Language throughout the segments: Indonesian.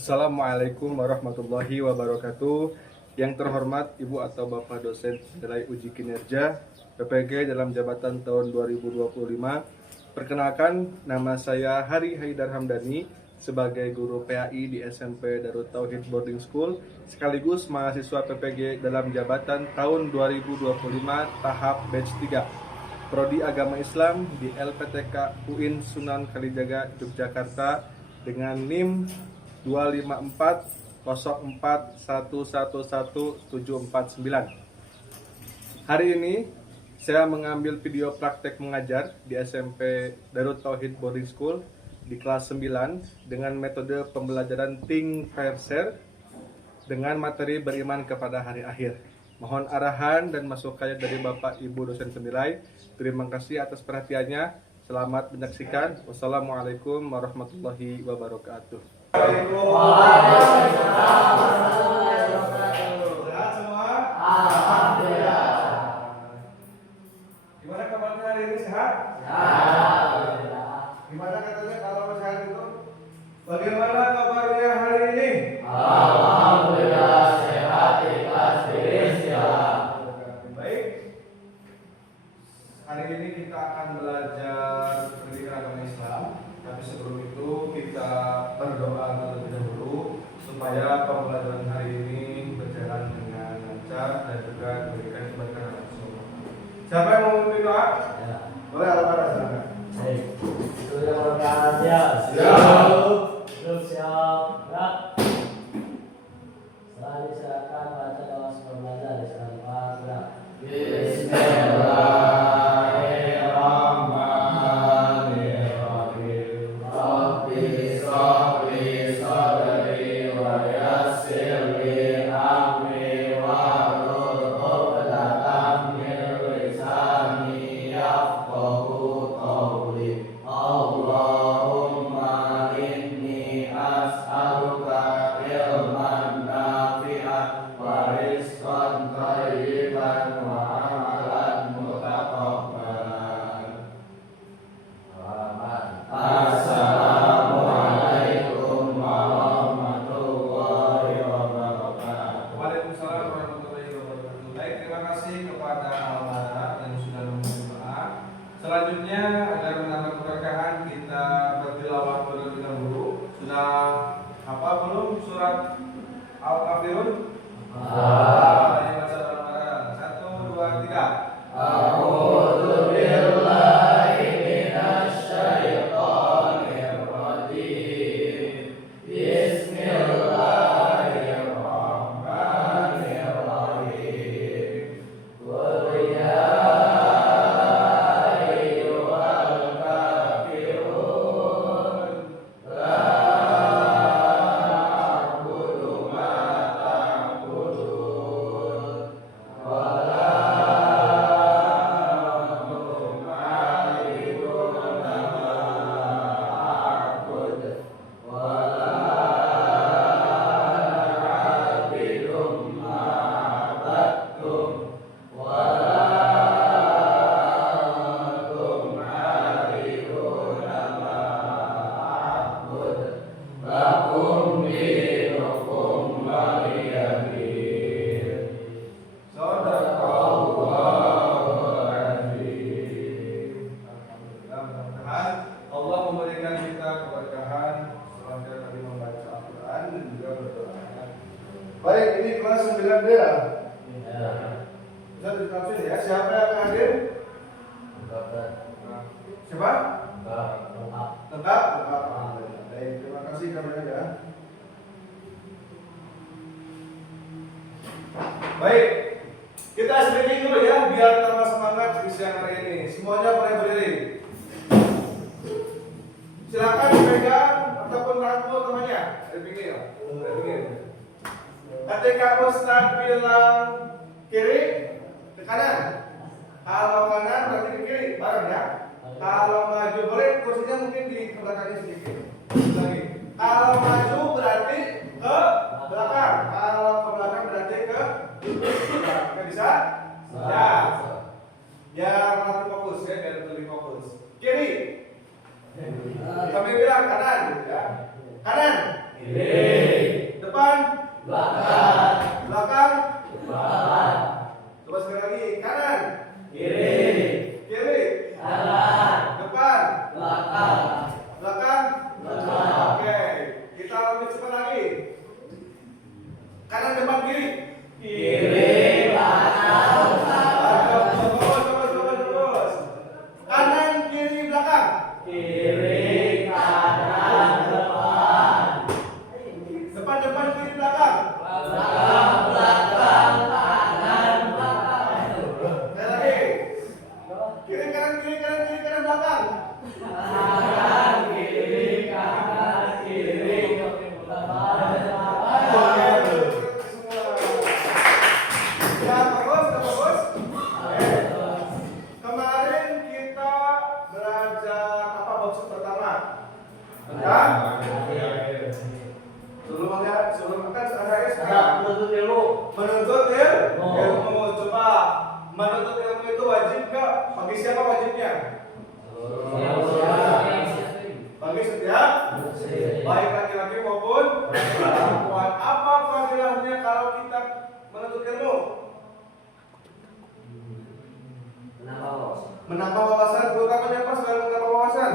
Assalamualaikum warahmatullahi wabarakatuh. Yang terhormat Ibu atau Bapak dosen nilai uji kinerja PPG dalam jabatan tahun 2025. Perkenalkan, nama saya Hari Haidar Hamdani sebagai guru PAI di SMP Darut Tauhid Boarding School sekaligus mahasiswa PPG dalam jabatan tahun 2025 tahap batch 3. Prodi Agama Islam di LPTK UIN Sunan Kalijaga Yogyakarta dengan NIM 25404111749. Hari ini saya mengambil video praktek mengajar di SMP Darut Tauhid Boarding School di kelas 9 dengan metode pembelajaran Think Pair Share dengan materi beriman kepada hari akhir. Mohon arahan dan masukannya dari Bapak Ibu dosen penilai. Terima kasih atas perhatiannya. Selamat menyaksikan. Wassalamualaikum warahmatullahi wabarakatuh. Waalaikumsalam warahmatullahi wabarakatuh. Sehat semua? Alhamdulillah. Gimana kabarnya hari ini, sehat? Alhamdulillah. Gimana katanya kalau sehat itu? Bagaimana kabarnya hari ini? Alhamdulillah sehat ikhlas Indonesia. Baik. Hari ini kita akan belajar pendidikan agama Islam. Tapi sebelum itu kita berdoa terlebih dahulu supaya pembelajaran hari ini berjalan dengan lancar dan juga diberikan keberkahan semua. Siapa yang mau memimpin doa? Ya. Boleh Al-Fatihah, silakan. Baik. Sudah berkata Siap. Belum siap. Gerak. Setelah diserahkan baca doa sebelum belajar diserahkan gerak. Bismillah. Selanjutnya agar menambah keberkahan kita bertilawah terlebih dahulu. Sudah apa belum surat Al-Kafirun? Ayo baca bareng-bareng. 1, 2, 3. A'udzu billahi minasy syaithanir rajim. Bismillahirrahmanirrahim. Qul ya Allah memberikan kita keberkahan selanjutnya tadi membaca Al-Quran dan juga berdoa. Baik, ini kelas 9D ya. Bisa ditafsir ya. Siapa yang akan hadir? Siapa? Lengkap? Alhamdulillah. Baik, terima kasih kabarnya ya. Baik, kita stretching dulu ya biar tambah semangat di siang hari ini. Semuanya boleh berdiri. Silakan dipegang ataupun rangkul temannya dari pinggir. Dari pinggir. Ketika Ustaz bilang kiri, ke kanan. Kalau kanan berarti ke kiri, bareng ya. Kalau maju boleh kursinya mungkin di belakangnya sedikit. Lagi. Kalau maju berarti ke belakang. Kalau ke belakang berarti ke belakang. Bisa? Ya. Biar nanti fokus ya, biar lebih fokus. Kiri. Sambil bilang kanan, ya. Kanan. Kiri. Kiri, kanan, depan. Depan, depan, kiri, belakang. Belakang, belakang, kanan, belakang. Sekali lagi. Kiri, kanan, kiri, kanan, kiri, kanan, belakang. Kanan, kiri, kanan, kiri, belakang. Ya, bagus, bagus. Kemarin kita belajar apa maksud pertama? Ya? Sebelum akan saya sekarang Menuntut ilmu. menuntut ilmu. Coba menuntut ilmu itu wajib nggak? Bagi siapa wajibnya? Bagi setiap, baik laki-laki maupun perempuan. Apa fadilahnya kalau kita menuntut ilmu? Menambah wawasan, terutamanya apa selain menambah wawasan?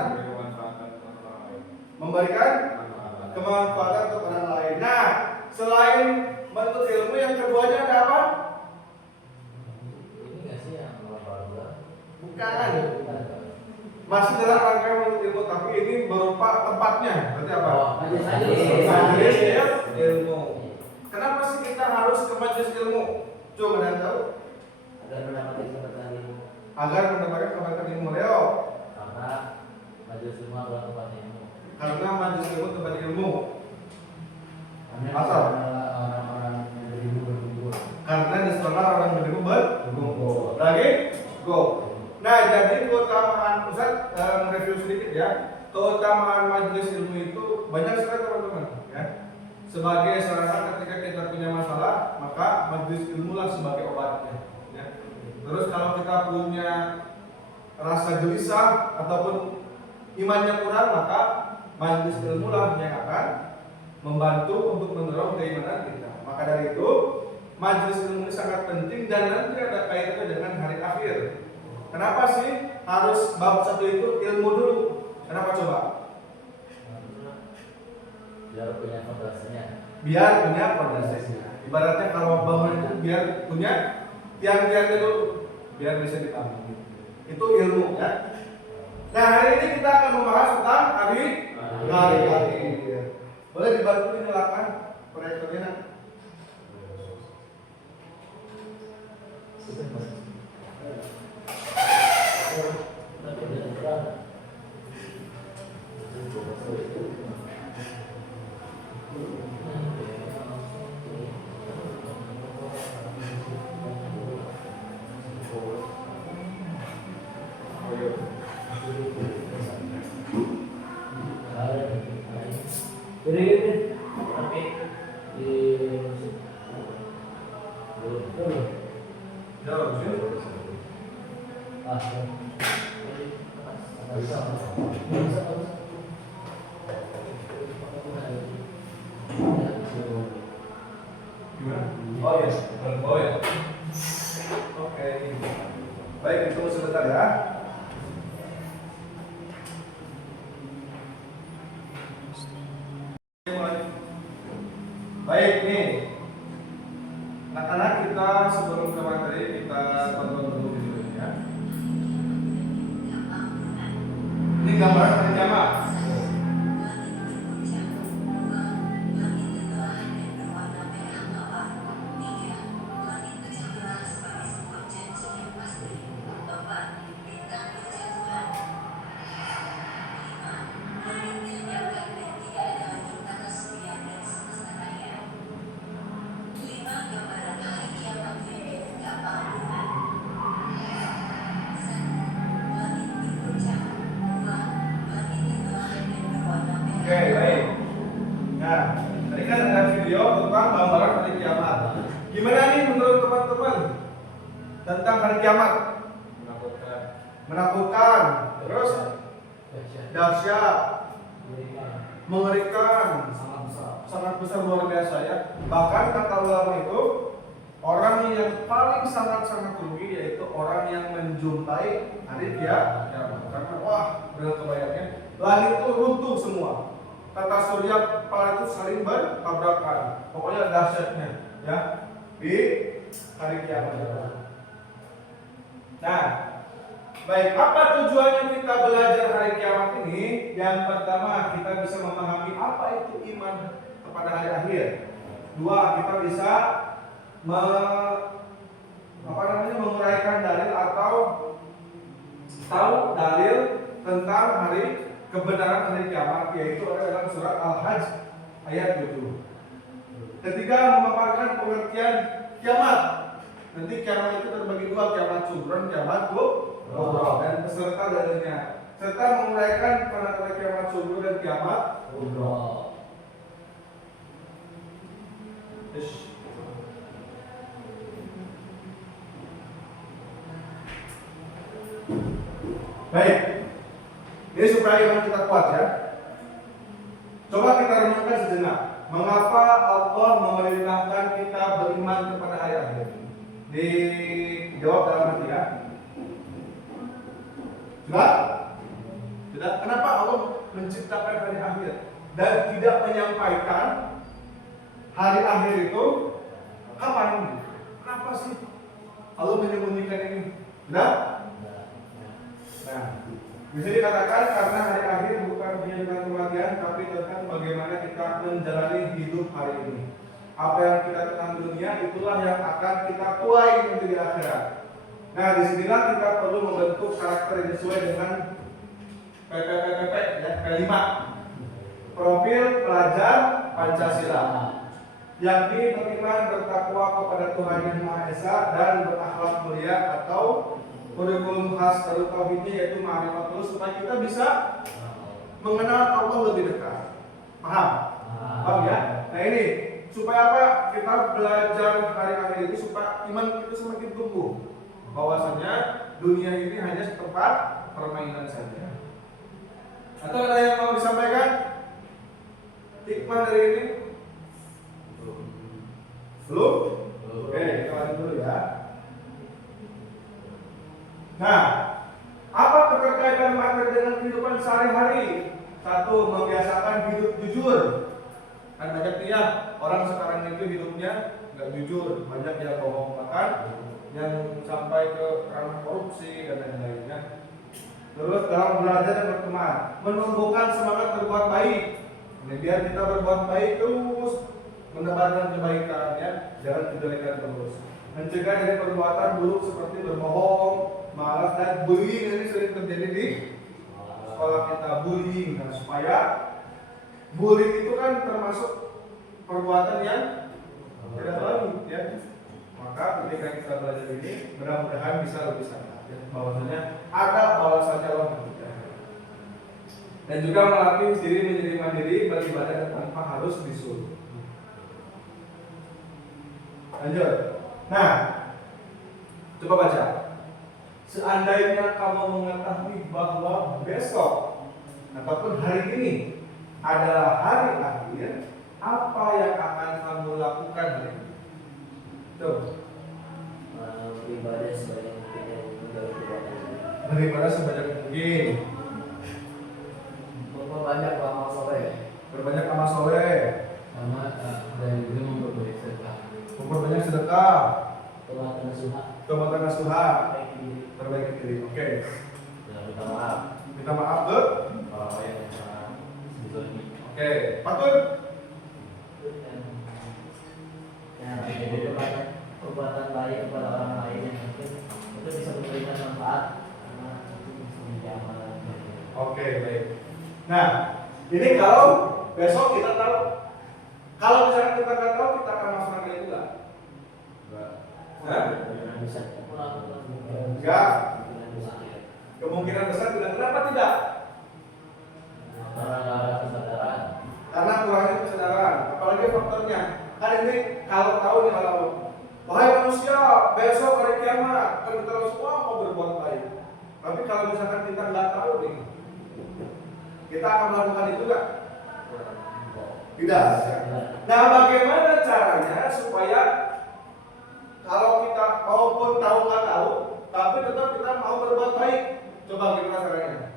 Memberikan kemanfaatan untuk orang lain. Nah, selain menuntut ilmu, yang keduanya ada apa? Bukan. Masih dalam rangka menuntut ilmu, tapi ini berupa tempatnya. Berarti apa? Majelis ilmu. Kenapa sih kita harus ke majelis ilmu? Coba dan tahu. Agar mendapatkan kebaikan ilmu. Leo. Karena majelis ilmu adalah tempat ilmu. Karena majelis ilmu tempat ilmu. Karena Asal. orang-orang yang berilmu berkumpul. Karena di sana orang berilmu berkumpul. Lagi? Go. Nah, jadi keutamaan Ustaz review sedikit ya. Keutamaan majelis ilmu itu banyak sekali teman-teman ya. Sebagai sarana ketika kita punya masalah, maka majelis ilmu lah sebagai obatnya ya. Terus kalau kita punya rasa gelisah ataupun imannya kurang, maka majelis ilmu lah yang akan membantu untuk mendorong keimanan kita. Maka dari itu, majelis ilmu ini sangat penting dan nanti ada kaitannya dengan hari akhir. Kenapa sih harus bab satu itu ilmu dulu? Kenapa coba? Biar punya fondasinya. Biar punya fondasinya. Ibaratnya kalau bangunan itu biar punya tiang-tiangnya dulu, biar bisa dibangun. Itu ilmu ya. Nah, hari ini kita akan membahas tentang hari akhir. Boleh dibantu dinyalakan proyektornya? Oh ya, oh ya. Oke. Baik, tunggu sebentar ya. Baik nih, anak-anak kita sebelum ke materi kita tonton dulu video ini ya. Ini gambar hari kiamat. Oke, baik. Nah, tadi kan ada video tentang gambaran hari kiamat. Gimana nih menurut teman-teman tentang hari kiamat? Menakutkan. Menakutkan, terus dahsyat, mengerikan, sangat besar luar biasa ya. Bahkan kata ulama itu orang yang paling sangat rugi yaitu orang yang menjumpai hari kiamat. Karena wah, benar kebayangnya langit itu runtuh semua. Tata surya planet itu saling bertabrakan. Pokoknya dahsyatnya ya di hari kiamat. Nah, Baik, apa tujuannya kita belajar hari kiamat ini? Yang pertama, kita bisa memahami apa itu iman kepada hari akhir. Dua, kita bisa menguraikan dalil atau tahu dalil tentang kebenaran hari kiamat, yaitu ada dalam surat Al-Hajj ayat 7. Ketiga, memaparkan pengertian kiamat. Nanti kiamat itu terbagi dua, kiamat sughra, kiamat kubra, dan peserta dalilnya. Serta menguraikan tanda-tanda kiamat sughra dan kiamat kubra. Baik, ini supaya iman kita kuat ya. Coba kita renungkan sejenak. Mengapa Allah memerintahkan kita beriman kepada hari akhir? Dijawab dalam hati ya. Sudah? Sudah? Kenapa Allah menciptakan hari akhir dan tidak menyampaikan hari akhir itu kapan? Kenapa sih Allah menyembunyikan ini? Sudah? Nah, bisa dikatakan karena hari akhir bukan hanya dengan kematian, tapi tentang bagaimana kita menjalani hidup hari ini. Apa yang kita tentang dunia itulah yang akan kita tuai nanti di akhirat. Nah, disinilah kita perlu membentuk karakter yang sesuai dengan PPPP ya, P5. Profil pelajar Pancasila. Yakni beriman bertakwa kepada Tuhan Yang Maha Esa dan berakhlak mulia atau kurikulum khas dari tauhidnya yaitu ma'rifatul, supaya kita bisa mengenal Allah lebih dekat. Paham? Paham ya? Nah ini supaya apa? Kita belajar hari-hari ini supaya iman kita semakin tumbuh. Bahwasanya dunia ini hanya tempat permainan saja. Atau ada yang mau disampaikan? Hikmah dari ini? Belum? Oke, kita lanjut dulu ya. Nah, apa keterkaitan materi dengan kehidupan sehari-hari? Satu, membiasakan hidup jujur. Kan banyak nih ya, orang sekarang itu hidupnya nggak jujur, banyak yang bohong, bahkan yang sampai ke ranah korupsi dan lain-lainnya. Terus dalam belajar dan berteman, menumbuhkan semangat berbuat baik. Ini biar kita berbuat baik terus, menebarkan kebaikan ya, jangan kejelekan terus. Mencegah dari perbuatan buruk seperti berbohong, malas, dan bullying. Ini sering terjadi di sekolah kita, bullying. Nah, supaya bullying itu kan termasuk perbuatan yang tidak baik ya. Maka ketika kita belajar ini, mudah-mudahan bisa lebih sadar ya, bahwasanya ada balasannya Allah kita. Dan juga melatih diri menjadi mandiri, beribadah tanpa harus disuruh. Lanjut. Nah, coba baca. Seandainya kamu mengetahui bahwa besok ataupun hari ini adalah hari akhir, apa yang akan kamu lakukan hari ini? Tuh. Beribadah sebanyak mungkin dan menjauhi perbuatan. Beribadah sebanyak mungkin. Memperbanyak amal soleh. Berbanyak amal soleh. Sama dan juga memperbanyak sedekah. Memperbanyak sedekah. Taubat nasuha. Taubat nasuha. Perbaiki diri. Perbaiki diri. Oke. Dan minta maaf. Minta maaf ke Orang yang sangat dizalimi. Oke. Patut. Perbuatan baik kepada orang lain yang mungkin itu bisa memberikan manfaat karena itu bisa menjadi amalan. Oke, baik. Nah, ini kalau besok kita tahu. Kalau misalnya kita nggak tahu, kita akan melaksanakan itu nggak? Bisa melakukan Enggak. Kemungkinan besar tidak. Kenapa tidak? Karena nggak ada kesadaran. Karena kurangnya kesadaran. Apalagi faktornya. Kan ini kalau tahu nih, kalau wahai manusia, besok hari kiamat, kan kita semua mau berbuat baik. Tapi kalau misalkan kita nggak tahu nih, kita akan melakukan itu nggak? Tidak. Nah, bagaimana caranya supaya kalau kita maupun tahu nggak tahu, tapi tetap kita mau berbuat baik? Coba gimana caranya?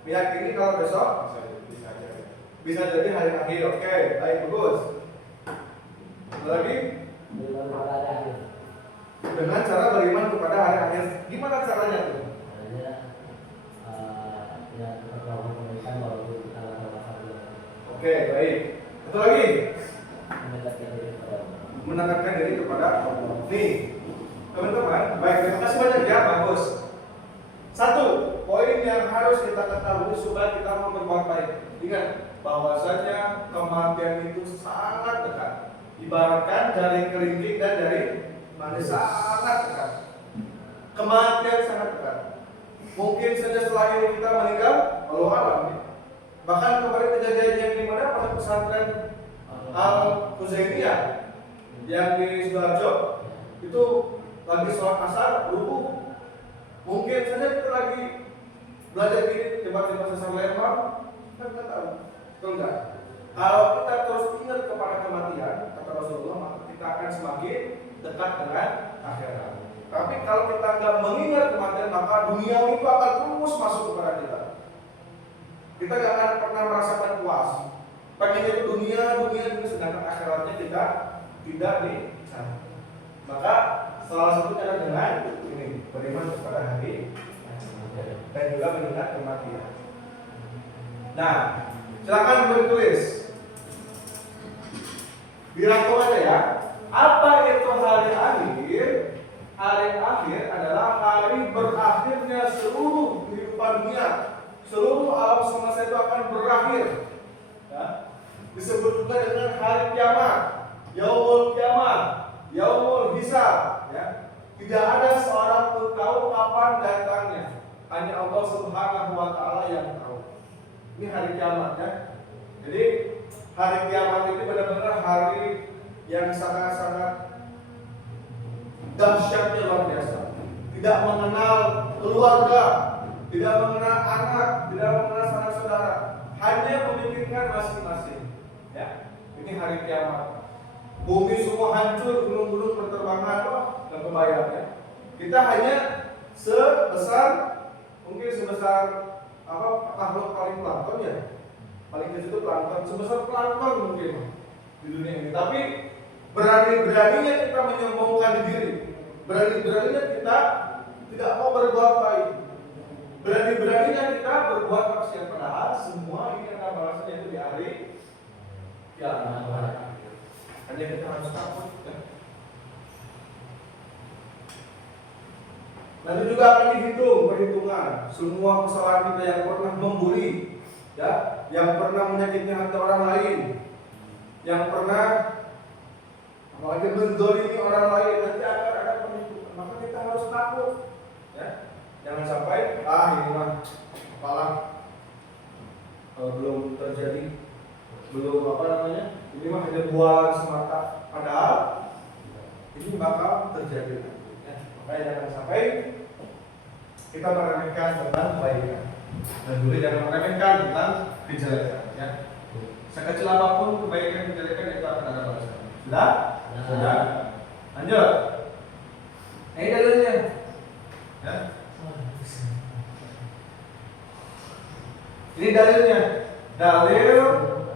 Meyakini kalau besok bisa jadi hari akhir. Oke, baik, bagus. Ada lagi? Belum ada akhir. Dengan cara beriman kepada hari akhir. Gimana caranya tuh? Caranya ya tetap melakukan kebaikan walaupun kita nggak tahu masalahnya. Oke, baik. Satu lagi, Mendekatkan diri kepada Allah. mendekatkan diri kepada Allah. Nih, teman-teman, baik, terima kasih banyak ya, bagus. Satu, poin yang harus kita ketahui supaya kita mau berbuat baik. Ingat, bahwasanya kematian itu sangat dekat. Ibaratkan jari kelingking dan jari manis sangat dekat. Kematian sangat dekat. Mungkin saja setelah ini kita meninggal, Allah alam. Bahkan kemarin kejadian yang di mana pada pesantren Al Huzainiyah yang di Sidoarjo itu lagi sholat asar rubuh. Mungkin saja kita lagi belajar ini tiba-tiba sesar lempar, kan nggak tahu, betul nggak? Kalau kita terus ingat kepada kematian, kata Rasulullah, maka kita akan semakin dekat dengan akhirat. Tapi kalau kita nggak mengingat kematian, maka dunia itu akan terus masuk kepada kita. Kita nggak akan pernah merasakan puas. Pengen itu dunia, sedangkan akhiratnya tidak di sana. Maka salah satunya adalah dengan ini, beriman kepada hari dan juga mengingat kematian. Nah, silakan bertulis. Dirangkum aja ya. Apa itu hari akhir? Hari akhir adalah hari berakhirnya seluruh kehidupan dunia. Seluruh alam semesta itu akan berakhir. Ya. Disebut juga dengan hari kiamat, yaumul kiamat, yaumul hisab. Ya. Tidak ada seorang pun tahu kapan datangnya. Hanya Allah Subhanahu wa Ta'ala yang tahu. Ini hari kiamat ya. Jadi hari kiamat ini benar-benar hari yang sangat-sangat dahsyatnya luar biasa. Tidak mengenal keluarga, tidak mengenal anak, tidak mengenal sanak saudara, hanya memikirkan masing-masing. Ya, ini hari kiamat. Bumi semua hancur, gunung-gunung berterbangan, wah, nggak kebayang ya. Kita hanya mungkin sebesar makhluk paling plankton ya, paling kecil itu plankton, sebesar plankton mungkin di dunia ini. Tapi berani-beraninya kita menyombongkan diri, berani-beraninya kita tidak mau berbuat baik, berani-beraninya kita berbuat maksiat, padahal semua ini akan balasannya itu di hari kiamat. Hanya kita harus takut. Nanti juga akan dihitung perhitungan semua kesalahan kita yang pernah membuli, ya, yang pernah menyakiti hati orang lain, yang pernah apalagi mendolimi orang lain, nanti akan ada perhitungan. Maka kita harus takut, ya, jangan sampai ini mah apalah belum terjadi, belum ini mah hanya bualan semata, padahal ini bakal terjadi. Makanya jangan sampai kita meremehkan tentang kebaikan, dan juga jangan meremehkan tentang kejelekan. Ya. Sekecil apapun kebaikan kejelekan itu akan ada balasan. Sudah? Sudah. Lanjut. Ini dalilnya. Ya. Ini dalilnya. Dalil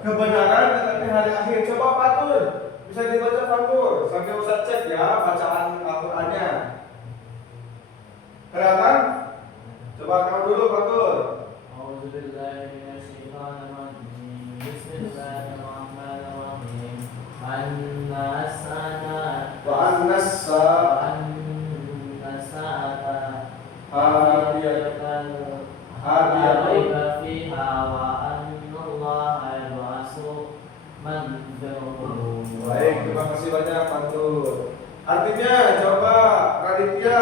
kebenaran tetapi hari akhir. Coba Fatur, bisa dibaca Fatur. Sambil Ustaz cek ya bacaan Al-Qur'annya. Kelihatan? Coba kamu dulu Fatur. Bismillahirrahmanirrahim. Wa annas Baik, terima kasih banyak Fatur. Artinya coba Raditya.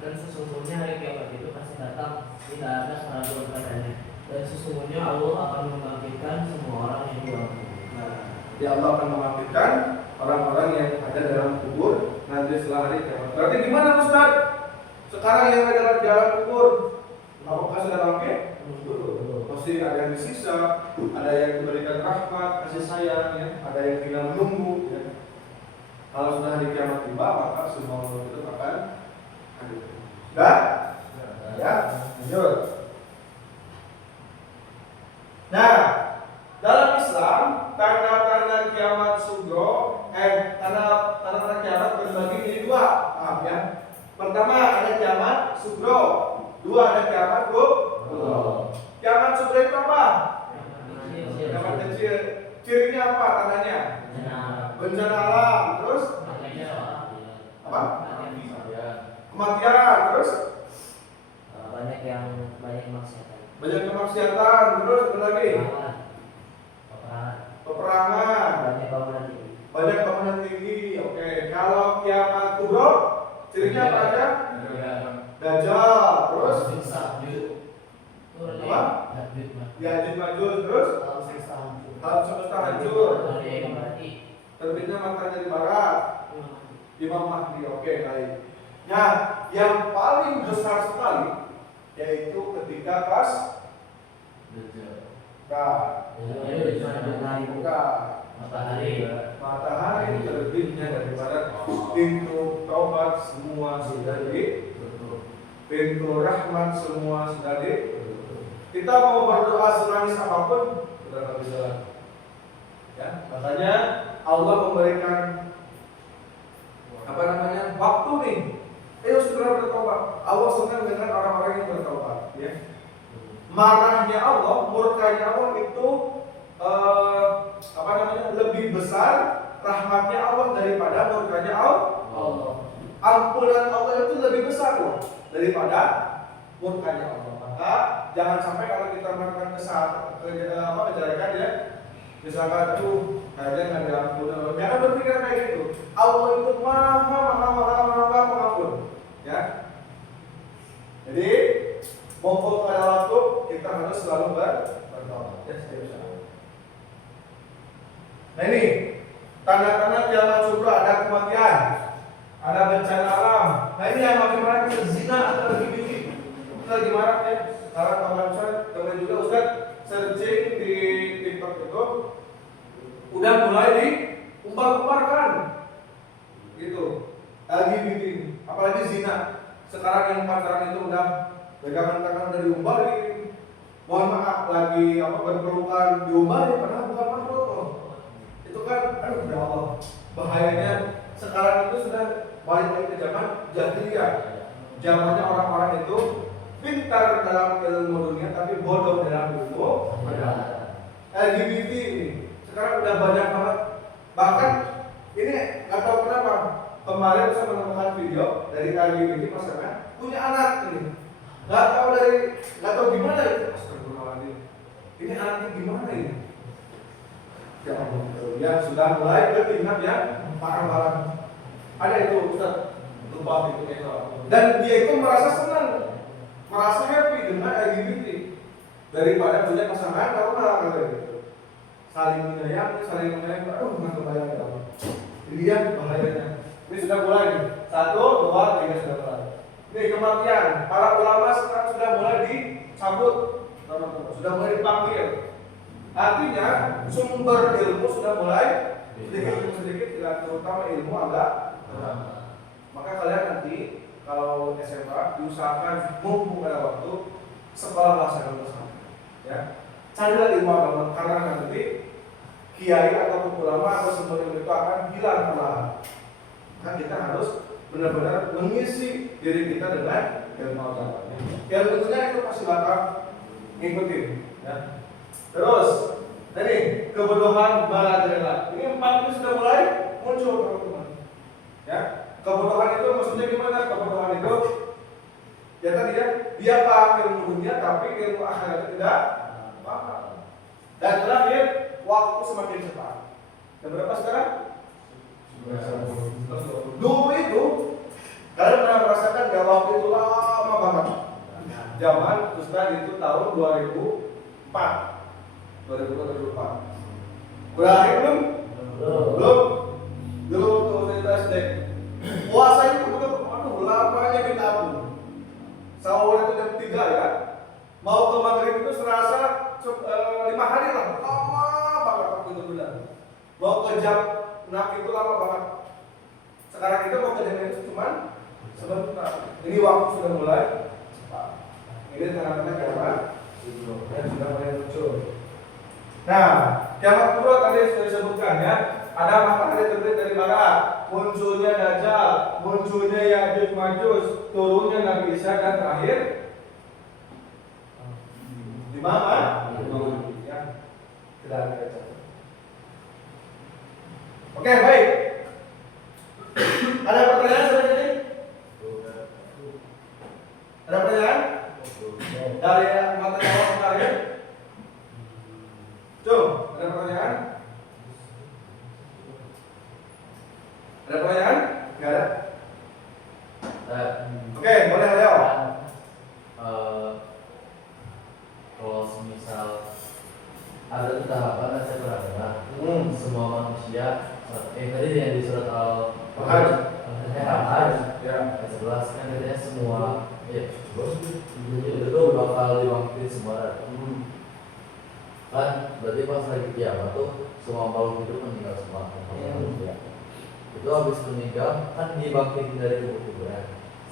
Dan sesungguhnya hari kiamat itu pasti datang, tidak ada keraguan padanya. Dan sesungguhnya Allah akan membangkitkan semua orang yang diamati. Ya, Allah akan membangkitkan orang-orang yang ada dalam kubur nanti setelah hari kiamat. Berarti gimana Ustaz? Sekarang yang ada dalam jalan kubur, apakah sudah bangkit? Pasti ada yang disiksa, ada yang diberikan rahmat, kasih sayang, ya, ada yang tinggal menunggu. Ya. Kalau sudah hari kiamat tiba, maka semua makhluk itu akan hadir. Sudah? Ya, lanjut. Nah, dalam Islam tanda-tanda kiamat sugro, tanda-tanda kiamat terbagi menjadi dua. Dua ada kiamat kubro. Kiamat sugra itu apa? Kiamat kecil. Cirinya apa? Tandanya? Bencana alam. Terus apa? Kematian. Terus banyak maksiatan. banyak kemaksiatan. Terus apa lagi? Peperangan. Banyak bangunan tinggi. Oke. Kalau kiamat kubro, cirinya apa aja? Dajjal. Terus apa? Ya'juj Ma'juj. Terus alam semesta hancur. Terbitnya matahari dari barat. Imam Mahdi. Oke, baik. Nah, yang paling besar sekali yaitu ketika pas matahari terbitnya dari barat, pintu taubat semua sudah di, pintu rahmat semua sudah di. Kita mau berdoa semanis apapun sudah nggak bisa lagi. Ya, makanya Allah memberikan waktu nih. Ayo segera bertobat. Allah senang dengan orang-orang yang bertobat. Ya. Marahnya Allah, murkanya Allah itu lebih besar rahmatnya Allah daripada murkanya Allah. Ampunan Allah itu lebih besar loh daripada murkanya Allah. Maka jangan sampai kalau kita melakukan kejelekan ya, misalkan tuh kayaknya nggak diampuni, jangan berpikir kayak gitu. Allah itu maha pengampun. Ya. Jadi mumpung pada waktu kita harus selalu bertobat. Nah ini tanda-tanda kiamat sugra, ada kematian, ada bencana alam. Nah ini yang makin marak itu zina atau LGBT. Itu lagi marak ya. Sekarang teman juga Ustaz searching di TikTok itu udah mulai diumbar-umbarkan gitu. LGBT, apalagi zina. Sekarang yang pacaran itu udah pegangan tangan udah diumbarin. Mohon maaf lagi berpelukan diumbarin padahal bukan makhluk loh. Itu kan aduh ya Allah. Bahayanya sekarang itu sudah balik lagi ke zaman jahiliyah. Zamannya orang-orang itu pintar dalam ilmu dunia tapi bodoh dalam ilmu LGBT ini. Sekarang udah banyak banget. Bahkan ini nggak tahu kenapa kemarin saya menemukan video dari LGBT pasangan punya anak ini. Nggak tahu gimana itu. Astagfirullahaladzim. Ini anaknya gimana ini? Ya Allah. Ya sudah mulai ke tingkat yang parah-parah. Ada itu Ustaz lupa itu. Dan dia itu merasa senang, merasa happy dengan LGBT daripada punya pasangan normal gitu. Saling menyayangi, aduh nggak kebayang ya Allah. Ini dia bahayanya. Ini sudah mulai nih. 1, 2, 3 sudah mulai. Ini kematian. Para ulama sekarang sudah mulai dicabut, sudah mulai dipanggil. Artinya sumber ilmu sudah mulai sedikit, terutama ilmu agak. Maka kalian nanti kalau SMA diusahakan mumpung ada waktu sekolahlah secara bersama. Ya, carilah ilmu agama karena nanti kiai atau ulama atau sumber ilmu itu akan hilang perlahan. Kan kita harus benar-benar mengisi diri kita dengan ilmu agama. Yang tentunya itu pasti bakal ngikutin. Ya. Terus, ini kebodohan baladrela. Ini 4 itu sudah mulai muncul teman-teman. Ya, kebodohan itu maksudnya gimana? Kebodohan itu ya tadi ya, dia paham ilmu dunia tapi ilmu akhirat tidak paham. Dan terakhir, waktu semakin cepat. Dan berapa sekarang? Dulu itu kalian pernah merasakan gak waktu itu lama banget. Zaman Ustaz itu tahun 2004. Berakhir belum? Belum tuh kita SD. Puasa itu betul, aduh lamanya kita ampun. Sahur itu jam 3 ya. Mau ke maghrib itu serasa 5 hari lah, lama banget waktu itu benar. Mau ke jam 6 itu lama banget. Sekarang kita mau ke jam itu cuma sebentar. Ini waktu sudah mulai cepat. Ini tanda-tanda kiamat dan sudah mulai muncul. Nah, kiamat kubra tadi sudah disebutkan ya. Ada matahari terbit dari barat, munculnya Dajjal, munculnya Ya'juj Ma'juj, turunnya Nabi Isa dan terakhir 5 ya. Tidak ada cacat. Oke, baik. Ada pertanyaan sampai sini? Ada pertanyaan? Dari mata jawab kalian? Ada pertanyaan? Ada pertanyaan? Enggak ada? Oke, boleh jawab. Kalau semisal ada tahapan dan saya pernah dengar semua manusia tadi yang di surat Al-Hajj ya 11 kan katanya semua itu bakal dibangkitin semua kan berarti pas lagi kiamat tuh semua makhluk hidup meninggal semua itu habis meninggal kan dibangkitin dari kubur-kuburan.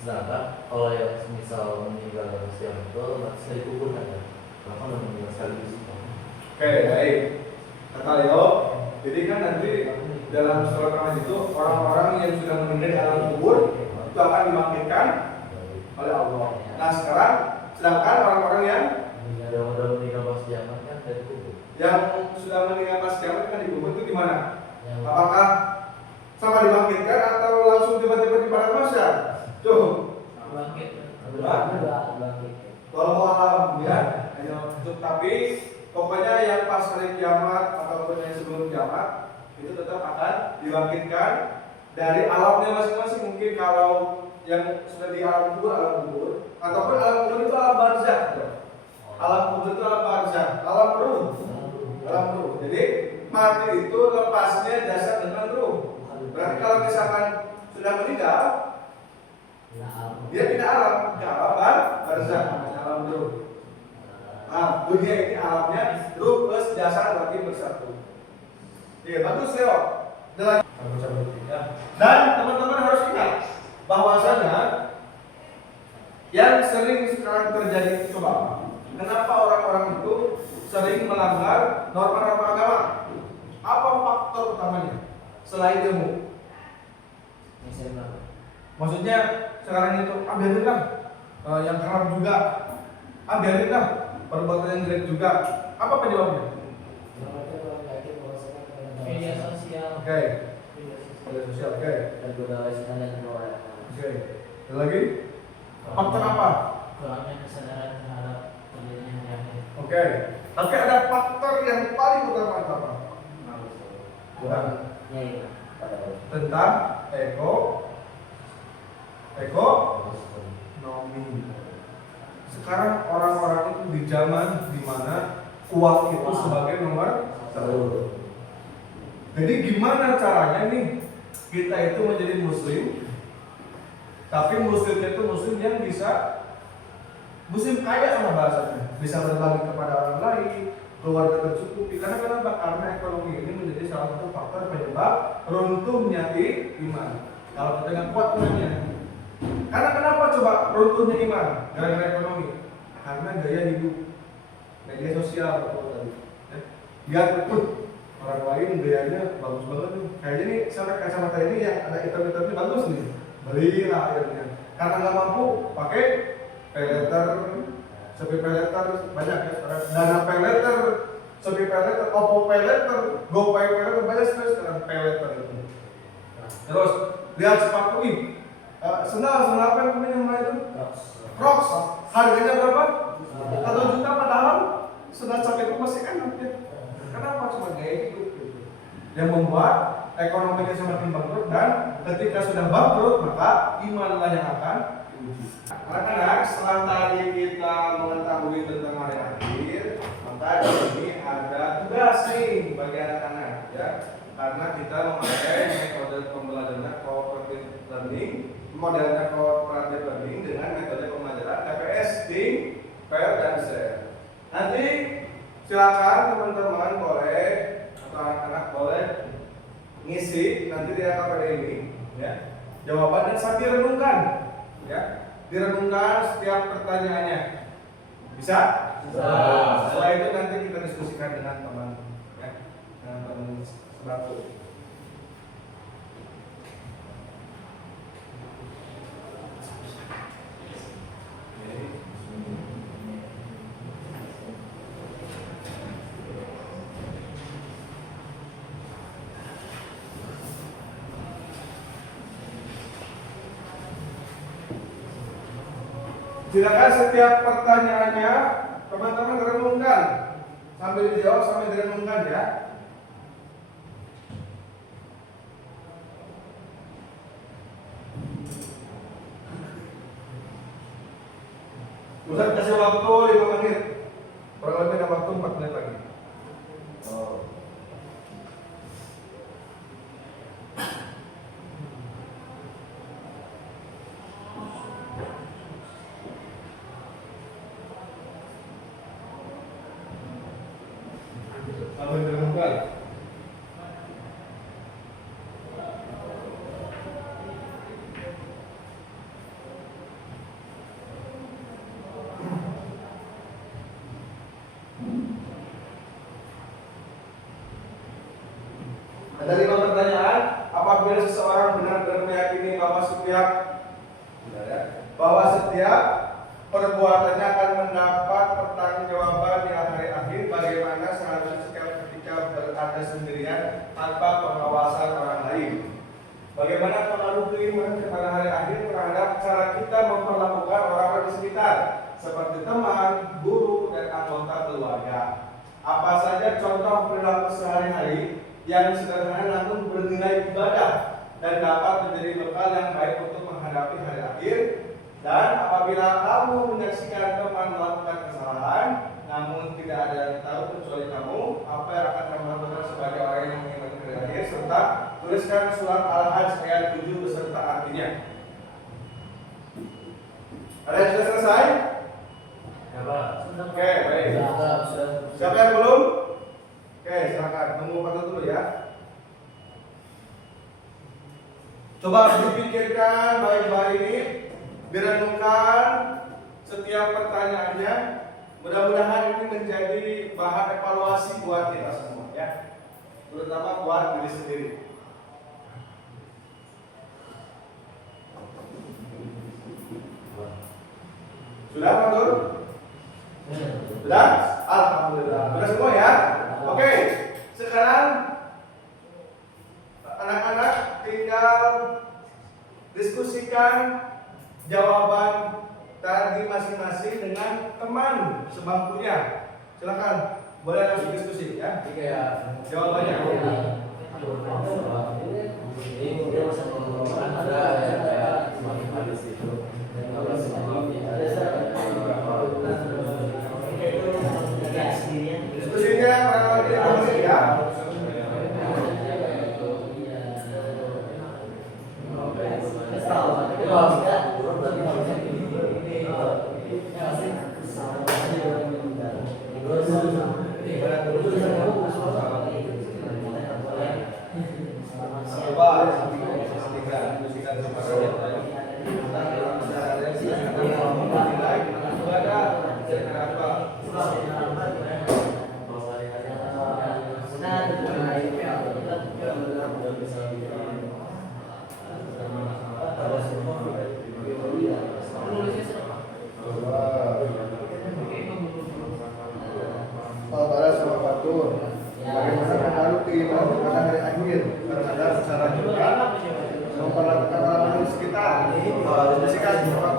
Sedangkan kalau yang misal meninggal dari kiamat itu masih dikubur kan ya, kenapa udah meninggal sekali? Oke, baik. Kata Leo, jadi kan nanti dalam surat Al-Hajj itu orang-orang yang sudah meninggal di alam kubur itu akan dibangkitkan oleh Allah. Nah sekarang, sedangkan orang-orang yang udah meninggal pas kiamat kan dari kubur. Yang sudah meninggal pas kiamat kan dikubur itu di mana? Apakah sama dibangkitkan atau langsung tiba-tiba di padang mahsyar? Tuh. Bangkit. Kalau alam ya, tapi pokoknya yang pas hari kiamat ataupun yang sebelum kiamat itu tetap akan dibangkitkan dari alamnya masing-masing. Mungkin kalau yang sudah di alam kubur ataupun alam kubur itu alam barzakh. Alam kubur itu alam barzakh, alam ruh. Jadi mati itu lepasnya jasad dengan ruh. Berarti kalau misalkan sudah meninggal, dia tidak alam, ke alam barzakh, alam ruh. Nah, dunia ini alamnya ruh plus jasad lagi bersatu. Iya, bagus Leo. Dan teman-teman harus ingat bahwasanya yang sering sekarang terjadi itu apa? Kenapa orang-orang itu sering melanggar norma-norma agama? Apa faktor utamanya selain ilmu? Maksudnya sekarang itu biarinlah yang haram juga, biarinlah perbuatan yang jelek juga. Apa penyebabnya? Media sosial. Oke. Media sosial. Oke. Oke. Ada lagi? Faktor apa? Kurangnya kesadaran terhadap terjadinya penyakit. Oke. Tapi ada faktor yang paling utama apa? Tentang ekonomi. Sekarang orang-orang itu di zaman dimana uang itu sebagai nomor satu. Jadi gimana caranya nih kita itu menjadi muslim, tapi muslimnya itu muslim yang bisa muslim kaya sama bahasanya, bisa berbagi kepada orang lain, keluarga tercukupi. Karena kenapa? Karena ekonomi ini menjadi salah satu faktor penyebab runtuhnya iman. Kalau kita nggak kuat imannya. Karena kenapa coba runtuhnya iman? Gara-gara ekonomi. Karena gaya hidup, media sosial atau tadi. Lihat orang lain gayanya bagus banget nih. Kayaknya nih sampai kacamata ini yang ada hitam-hitamnya bagus nih. Belilah akhirnya. Karena nggak mampu pakai paylater, sepi paylater banyak ya sekarang. Dana paylater, sepi paylater, Oppo paylater, GoPay paylater banyak sekali sekarang paylater itu. Terus lihat sepatu ini. Sendal apa yang namanya itu? Crocs. Harganya berapa? 1 juta padahal sendal capek itu masih enak ya. Kenapa? Cuma gaya hidup gitu. Yang membuat ekonominya semakin bangkrut, dan ketika sudah bangkrut maka imanlah yang akan diuji. Anak-anak, setelah tadi kita mengetahui tentang hari akhir, maka di sini ada tugas nih bagi anak-anak ya. Karena kita memakai metode pembelajaran cooperative learning, dengan metode pembelajaran TPS, think, pair, dan share. Nanti silakan teman-teman boleh atau anak-anak boleh ngisi nanti di KPD ini ya jawaban dan sambil renungkan ya, direnungkan setiap pertanyaannya. Bisa? Setelah itu nanti kita diskusikan dengan teman ya, dengan teman sebangku. Silakan setiap pertanyaannya teman-teman renungkan sambil dijawab sambil direnungkan ya. Ustaz kasih waktu 5 menit. Kurang lebih ada waktu 4 menit lagi. Oh. Sambil direnungkan. Ada 5 pertanyaan. Apabila seseorang benar-benar meyakini bahwa setiap perbuatannya akan mendapat pertanggungjawaban di hari akhir, bagaimana seharusnya sikap ketika berada sendirian tanpa pengawasan orang lain? Bagaimana pengaruh keimanan kepada hari akhir terhadap cara kita memperlakukan orang-orang di sekitar, seperti teman, guru, dan anggota keluarga? Apa saja contoh perilaku sehari-hari yang sederhana namun bernilai ibadah dan dapat menjadi bekal yang baik untuk menghadapi hari akhir? Dan apabila kamu menyaksikan teman melakukan kesalahan namun tidak ada yang tahu kecuali kamu, apa yang akan kamu lakukan sebagai orang yang mengimani hari akhir? Serta tuliskan surat Al-Hajj ayat 7 beserta artinya. Ada yang sudah selesai? Ya, Pak. Oke, baik. Sudah. Siapa yang belum? Oke, silakan. Tunggu waktu dulu ya. Coba dipikirkan baik-baik, direnungkan setiap pertanyaannya. Mudah-mudahan ini menjadi bahan evaluasi buat kita semua ya. Terutama buat diri sendiri. Sudah, Pak Tur? Sudah? Alhamdulillah. Sudah semua ya? Oke. Sekarang anak-anak tinggal diskusikan jawaban tadi masing-masing dengan teman sebangkunya. Silakan, boleh langsung diskusi ya. Jawabannya. Diskusinya para ya. Bagaimana pengaruh keimanan kepada hari akhir terhadap cara kita memperlakukan orang di sekitar? Diskusikan Pak.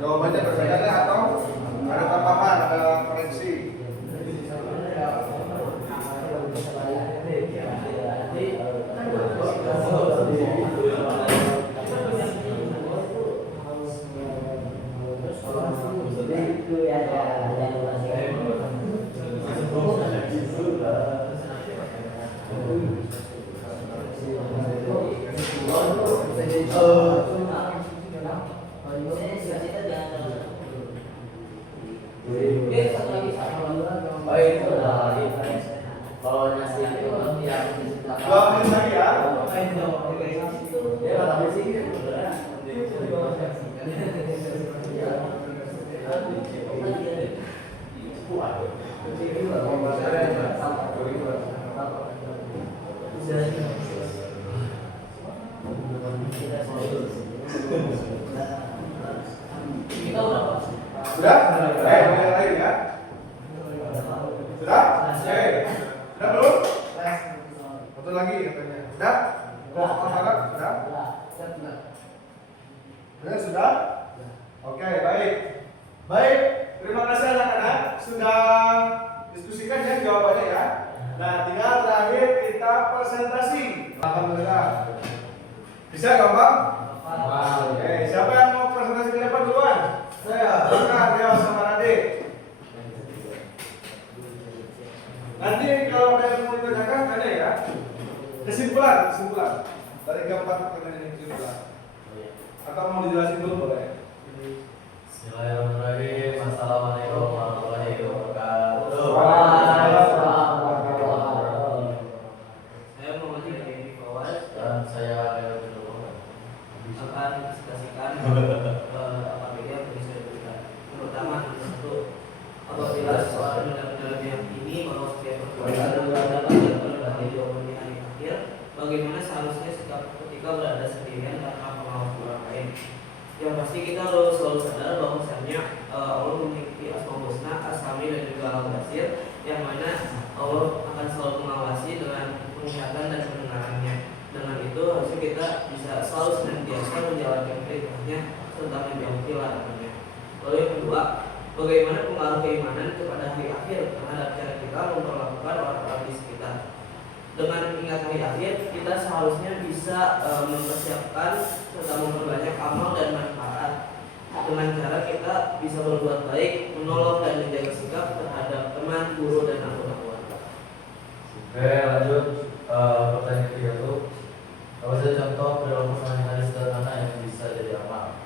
Jawabannya berbeda atau ada tambahan, ada koreksi? Kalau nasi itu yang 2 menit lagi ya. Sudah? Mulai lagi ya. Sudah? Oke. Sudah belum? Satu lagi katanya. Sudah? Sudah? Sudah? Sudah? Sudah? Oke, baik. baik. Baik, terima kasih anak-anak sudah diskusikan ya jawabannya ya. Nah, tinggal terakhir kita presentasi. Alhamdulillah. Bisa gampang? Oke, siapa yang mau presentasi ke depan duluan? Saya. Bukan, ya sama Radik. Nanti kalau ada yang mau ditanyakan ada ya. Kesimpulan dari keempat pertanyaan ini kesimpulan. Atau mau dijelasin dulu boleh? Bismillahirrahmanirrahim. Assalamualaikum warahmatullahi wabarakatuh. Saya mau dari Dewi Fawaz Dan saya Leo akan presentasikan apabila yang bisa diberikan. Terutama satu, apabila seseorang dalam yang ini mau setiap perbuatan dapat dilakukan di hari akhir, bagaimana seharusnya sikap ketika berada sendirian tanpa pengawas orang lain. Yang pasti kita harus selalu sadar bahwasanya Allah memiliki Asmaul Husna, As-Sami dan juga Al-Basir, yang mana Allah akan selalu mengawasi dengan penglihatan dan pendengarannya. Dengan itu harusnya kita bisa selalu senantiasa menjalankan perintahnya serta menjauhi larangannya. Lalu yang kedua, bagaimana pengaruh keimanan kepada hari akhir terhadap cara kita memperlakukan orang-orang di sekitar. Dengan ingat hari akhir, kita seharusnya bisa mempersiapkan serta memperbanyak amal dan manfaat. Dengan cara kita bisa berbuat baik, menolong dan menjaga sikap terhadap teman, guru, dan anggota keluarga. Oke, lanjut. Pertanyaan ketiga tuh, apa saja contoh perilaku hadis sederhana yang bisa jadi amal?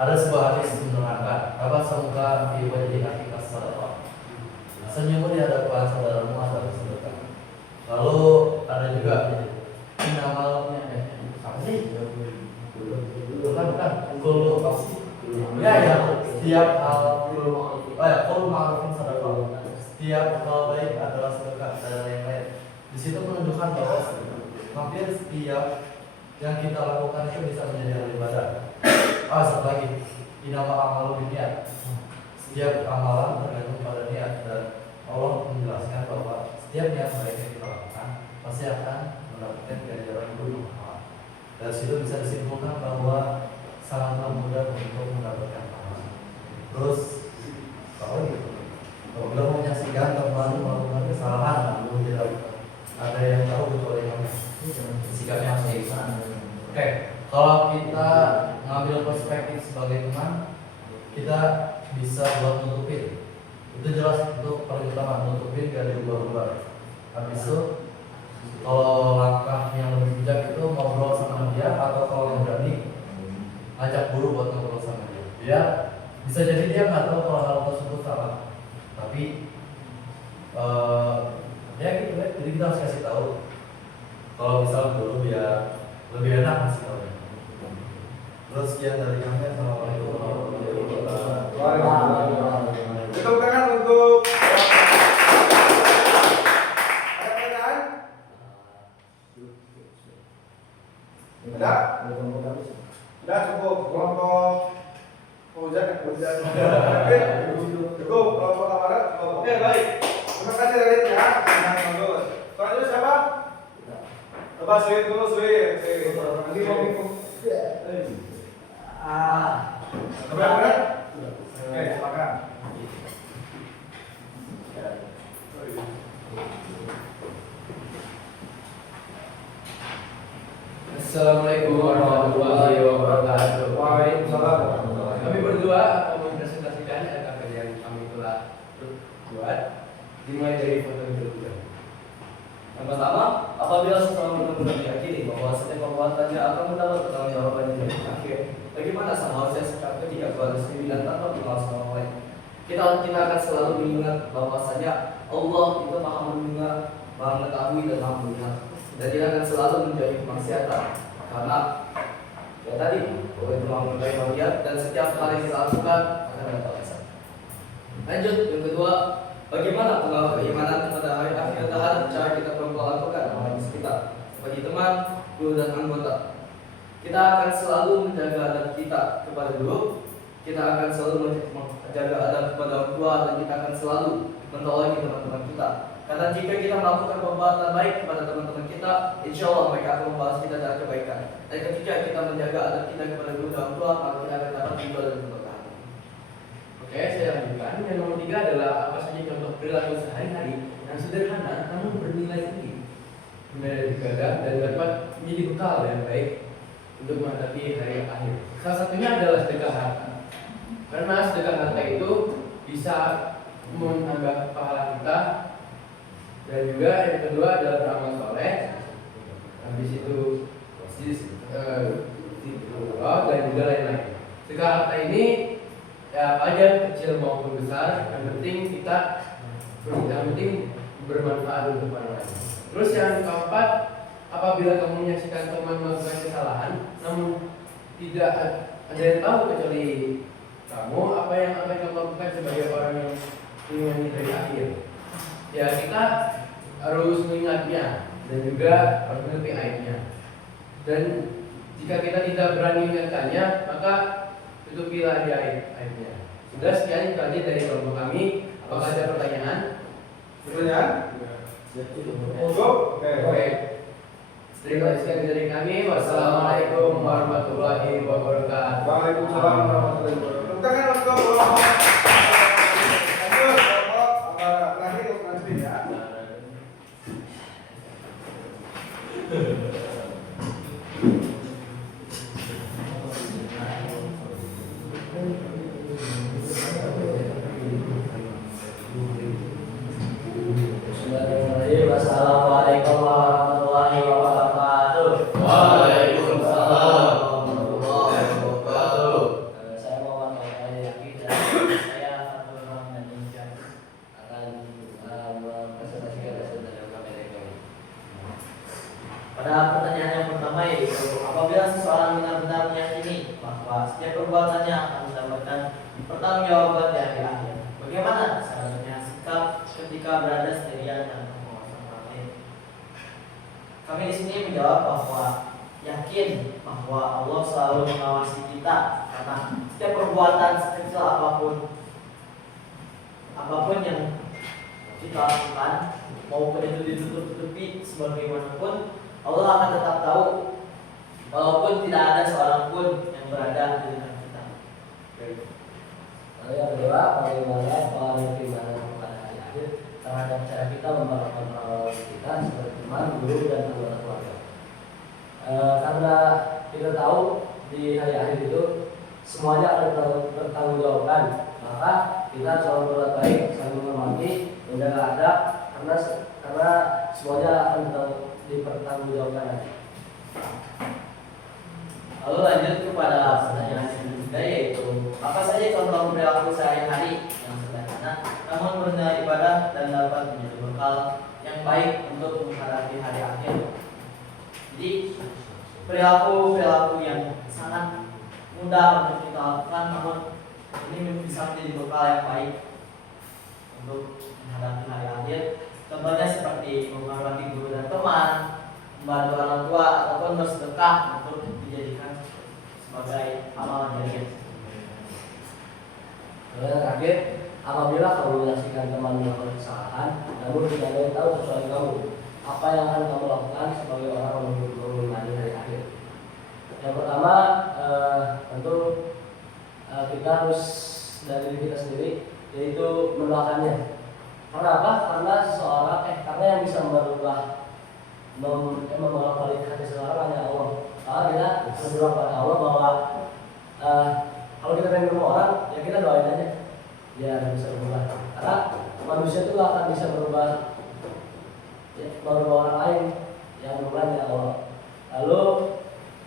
Ada sebuah hadis menerangkan, apa semoga fi wajhi akhika sadaqah. Senyum di hadapan saudaramu adalah sedekah. Lalu ada juga amalnya apa sih? Bukan. Kul ya setiap hal kul ma'rufin sadaqah. Setiap hal baik adalah sedekah dan lain-lain. Di situ menunjukkan bahwa hampir setiap yang kita lakukan itu bisa menjadi hal ibadah. Satu lagi, inama amalu niat. Setiap amalan tergantung pada niat, dan Allah menjelaskan bahwa setiap niat baik yang kita lakukan pasti akan mendapatkan ganjaran guru. Dari situ bisa disimpulkan bahwa sangatlah mudah untuk mendapatkan pahala. Terus kalau gitu, kalau menyaksikan teman melakukan kesalahan lalu tidak ada yang tahu kecuali kamu, sikapnya harus kayak gimana? Oke, kalau kita ngambil perspektif sebagai teman, kita bisa buat nutupin. Itu jelas untuk paling utama, nutupin dari luar. Habis itu kalau langkah yang lebih bijak itu ngobrol sama dia, atau kalau yang berani ajak guru buat ngobrol sama dia. Dia bisa jadi dia nggak tahu kalau hal tersebut salah, tapi ya gitu ya. Jadi kita harus kasih tahu. Kalau misal guru ya lebih enak kasih tahu. Terus sekian dari kami. Assalamualaikum warahmatullahi wabarakatuh. Tepuk tangan untuk ada pertanyaan? Ada? Udah cukup. Kelompok hujan. Oke, cukup. Kelompok amarat. Oke, baik. Terima kasih Radit ya. Bagus. Selanjutnya siapa? Coba suit dulu, suit. Nanti mau bingung. Coba yang benar? Oke, silakan. Assalamualaikum warahmatullahi wabarakatuh. Waalaikumsalam. Kami berdua akan mempresentasikan apa yang kami telah buat, dimulai dari foto terlebih. Yang pertama, apabila seseorang benar-benar meyakini bahwa setiap perbuatannya akan mendapat pertanggungjawaban di hari akhir, bagaimana seharusnya sikap ketika berada sendirian tanpa pengawas orang lain? Kita akan selalu mengingat bahwasanya Allah itu maha mendengar, maha mengetahui dan maha melihat. Dan kita akan selalu menjauhi kemaksiatan, karena ya tadi bahwa itu maha mengetahui, maha melihat, dan setiap hal yang kita lakukan akan ada balasan. Lanjut, yang kedua, bagaimana pengaruh keimanan kepada hari akhir terhadap cara kita memperlakukan orang di sekitar, bagi teman, guru, dan anggota. Kita akan selalu menjaga adab kita kepada guru, kita akan selalu menjaga adab kepada orang tua, dan kita akan selalu mentolongi teman-teman kita. Karena jika kita melakukan perbuatan baik kepada teman-teman kita, insya Allah mereka akan membalas kita dengan kebaikan. Dan ketika kita menjaga adab kita kepada guru dan orang tua, maka kita akan dapat ridho dan keberkahan. Oke, saya lanjutkan. Yang nomor 3 adalah apa saja contoh perilaku sehari-hari yang sederhana namun bernilai tinggi, bernilai gagah dan dapat menjadi bekal yang baik untuk menghadapi hari akhir. Salah satunya adalah sedekah harta. Karena sedekah harta itu bisa menambah pahala kita, dan juga yang kedua adalah beramal soleh. Habis itu dan juga lain-lain. Sedekah harta ini ya apa aja, kecil maupun besar, yang penting bermanfaat untuk orang lain. Terus yang keempat, apabila kamu menyaksikan teman melakukan kesalahan namun tidak ada yang tahu kecuali kamu, apa yang akan kamu lakukan sebagai orang yang ingin dari akhir? Ya kita harus mengingatnya dan juga harus mengerti aibnya. Dan jika kita tidak berani mengingatkannya, maka tutupilah dia aibnya. Sudah, sekian itu aja dari kelompok kami. Apakah ada pertanyaan? Pertanyaan? Cukup? Oke. Terima kasih dari kami. Wassalamualaikum warahmatullahi wabarakatuh. Waalaikumsalam warahmatullahi wabarakatuh. Kita kan untuk terakhir untuk nanti ya. Assalamualaikum warahmatullahi wabarakatuh. Waalaikumsalam warahmatullahi wabarakatuh. Saya Muhammad Fauzan Yaki dan saya Abdul Rahman Injan akan mempresentasikan hasil dari KPD kami. Pada pertanyaan yang pertama yaitu, apabila seseorang benar-benar meyakini bahwa setiap perbuatannya akan mendapatkan pertanggungjawaban di hari akhir, bagaimana seharusnya sikap ketika berada sendirian dan pengawasan orang lain? Kami di sini menjawab bahwa yakin bahwa Allah selalu mengawasi kita, karena setiap perbuatan sekecil apapun yang kita lakukan, maupun itu ditutup-tutupi sebagaimanapun, Allah akan tetap tahu, walaupun tidak ada seorang pun yang berada di dekat kita. Lalu yang kedua, bagaimana penerimaan pada hari akhir terhadap cara kita memperlakukan orang kita seperti teman, guru, dan anggota keluarga. Karena kita tahu di hari akhir itu semuanya akan bertanggungjawabkan, maka kita selalu berbuat baik, saling menghormati, menjaga adab, karena semuanya akan dipertanggungjawabkan nanti. Lalu lanjut kepada pertanyaan selanjutnya, yaitu apa saja contoh perilaku sehari-hari yang sederhana namun bernilai ibadah dan dapat menjadi bekal yang baik untuk menghadapi hari akhir. Jadi perilaku yang sangat mudah untuk kita lakukan, namun ini bisa menjadi bekal yang baik untuk menghadapi hari akhir. Contohnya seperti menghormati guru dan teman, membantu orang tua, ataupun bersedekah untuk dijadikan sebagai amalan jariah. Lalu yang terakhir, apabila kamu menyaksikan teman melakukan kesalahan, namun tidak ada yang tahu kecuali kamu, apa yang akan kamu lakukan sebagai orang yang mengenali hari akhir? Yang pertama, tentu kita harus dari diri kita sendiri, yaitu mendoakannya. Karena apa? Karena yang bisa membawa balik hati seseorang hanya Allah. Kalau kita berdoa pada Allah bahwa kalau kita pengen berubah orang, ya kita doain aja, dia bisa berubah. Karena manusia itu akan bisa berubah, ya, berubah orang lain yang berubahnya Allah. Lalu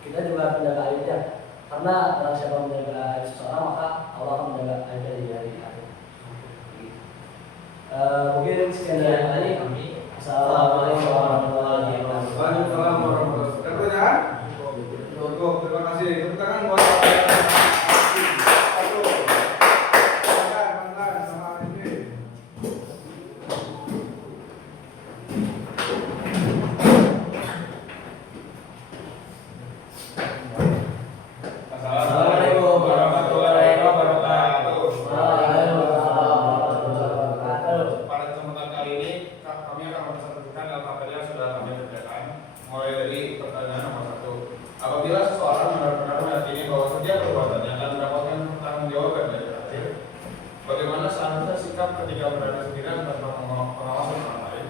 kita juga menjaga aibnya, karena barang siapa menjaga aib seseorang, maka Allah akan menjaga aibnya di hari akhir. Mungkin sekian dari tadi. Assalamualaikum warahmatullahi wabarakatuh. Waalaikumsalam warahmatullahi wabarakatuh. Pertanyaan? Cukup, terima kasih. Tepuk tangan buat Assalamualaikum warahmatullahi wabarakatuh. Pada kesempatan kali ini kami akan mempresentasikan LKPD yang sudah kami kerjakan, mulai dari pertanyaan nomor 1. diri sendiri dan tanpa pengawasan orang lain.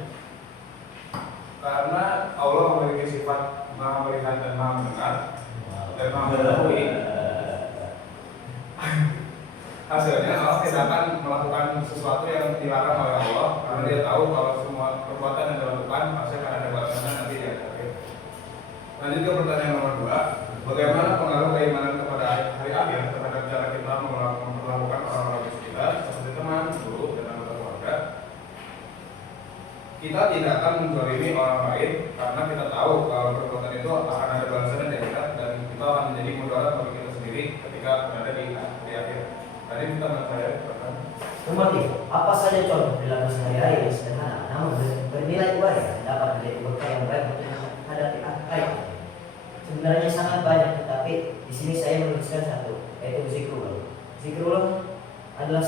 Karena Allah memiliki sifat Maha melihat dan Maha mendengar dan Maha mengetahui. Hasilnya Allah tidak akan melakukan sesuatu yang dilarang oleh Allah karena Dia tahu kalau semua perbuatan yang dilakukan pasti akan ada balasannya nanti di akhir. Lanjut ke pertanyaan nomor 2, bagaimana pengaruh keimanan kepada hari akhir terhadap cara kita memperlakukan orang-orang di sekitar seperti teman, guru, dan anggota keluarga? Kita tidak akan menzalimi orang lain karena kita tahu kalau perbuatan itu akan ada balasannya di akhirat dan kita akan menjadi mudarat bagi kita sendiri ketika berada di akhir. Tadi kita saya Nomor 3, apa saja contoh perilaku sehari-hari yang sederhana namun bernilai ibadah dapat menjadi bekal yang baik untuk menghadapi akhir. Sebenarnya sangat banyak, tetapi di sini saya menuliskan satu, yaitu zikrullah. Zikrullah adalah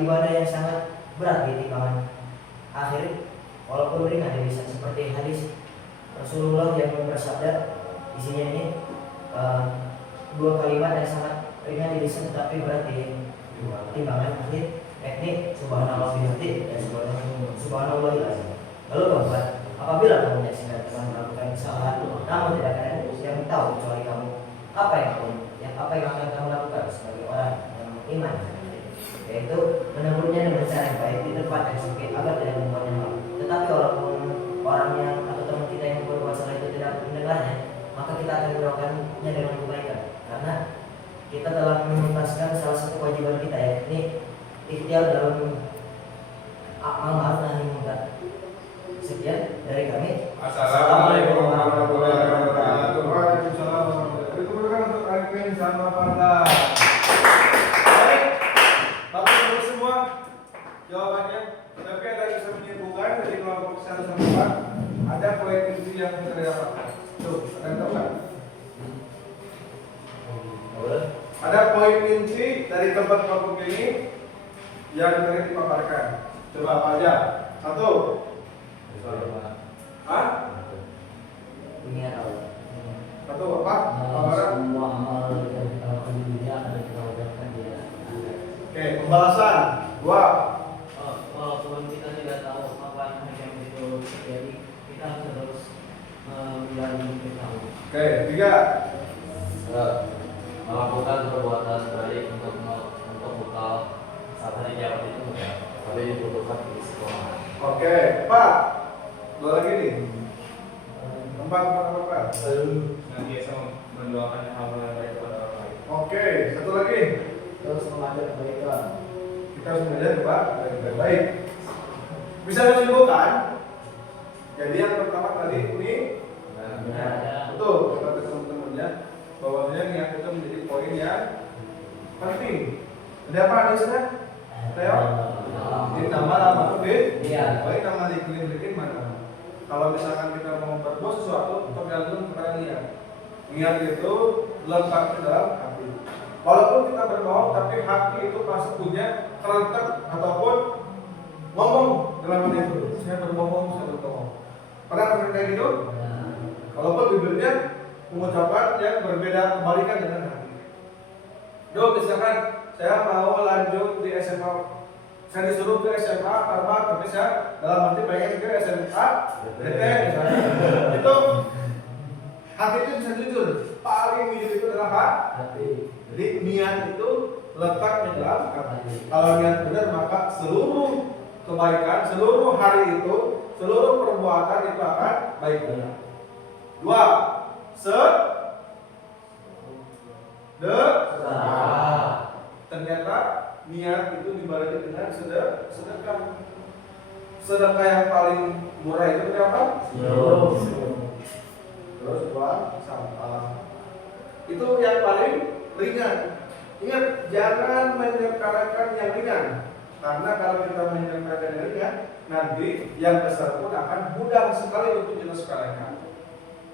ibadah yang sangat berat di timbangan akhir, walaupun ringan di lisan, seperti hadis Rasulullah yang bersabda di sini ini dua kalimat yang sangat ringan di lisan tetapi berat di timbangan akhir, yakni subhanallah bihamdi dan subhanallahil. Lalu keempat, apabila kamu menyaksikan teman melakukan kesalahan namun tidak ada yang tahu kecuali kamu, apa yang akan kamu lakukan sebagai orang yang beriman, yaitu menegurnya dengan cara yang baik di tempat yang sempit agar tidak membuatnya malu. Tetapi walaupun orang yang atau teman kita yang berbuat salah itu tidak mendengarnya, maka kita akan melakukannya dengan kebaikan, karena kita telah menuntaskan salah satu kewajiban kita, yakni ikhtiar dalam amal ma'ruf nahi munkar. Sekian dari kami. Assalamualaikum warahmatullahi wabarakatuh. Waalaikumsalam warahmatullahi wabarakatuh. Itu kan untuk Arifin sama Farda. Baik, Bapak Ibu semua, jawabannya. Tapi ada yang bisa menyimpulkan dari kelompok 1 sampai 4 ada poin inti yang kita dapatkan. Tuh, ada yang tahu nggak? Ada poin inti dari tempat kelompok ini yang tadi dipaparkan. Coba apa aja? 1. Hah? Ingat Allah. 1 apa? Apa? Semua amal yang kita lakukan di dunia akan kita wujudkan di akhirat. Oke, pembalasan. 2. Walaupun kita tidak tahu kapan hari yang itu terjadi, kita harus terus menjalani hidup tahu. Oke, 3. Melakukan perbuatan baik untuk bekal saat hari kiamat itu mudah, tapi dibutuhkan di sekolah. Oke, 4. 2 lagi nih. 4. Senantiasa mendoakan hal-hal yang baik kepada orang lain. Oke, 1 lagi. Terus mengajar kebaikan. Kita harus belajar baik. Bisa disimpulkan. Jadi yang pertama tadi ini betul kata teman-temannya bahwasanya niat itu menjadi poin yang penting. Ada apa di sana? Teo? Ini nama tuh Iya. baik nama dikeliling mana? Kalau misalkan kita mau berbuat sesuatu, tergantung kepada niat. Niat itu letak di dalam hati. Walaupun kita berbohong, tapi hati itu pasti punya kerentak ataupun ngomong dalam hati itu. Saya berbohong. Pernah kayak gitu? Walaupun bibirnya mengucapkan yang berbeda kebalikan dengan hati. Misalkan saya mau lanjut di SMA, saya disuruh ke SMA Tarmat, tapi saya dalam hati pengen ke SMA DT misalnya. Itu hati itu bisa jujur, paling jujur itu adalah hati. Jadi niat itu letak di dalam hati. Kalau niat benar maka seluruh kebaikan, seluruh hari itu, seluruh perbuatan itu akan baik. 2. Ternyata niat itu dibarengi dengan sedekah. Sedekah yang paling murah itu berapa? Terus buang sampah. Itu yang paling ringan. Ingat, jangan menyepelekan yang ringan. Karena kalau kita menyepelekan yang ringan, nanti yang besar pun akan mudah sekali untuk kita sepelekan.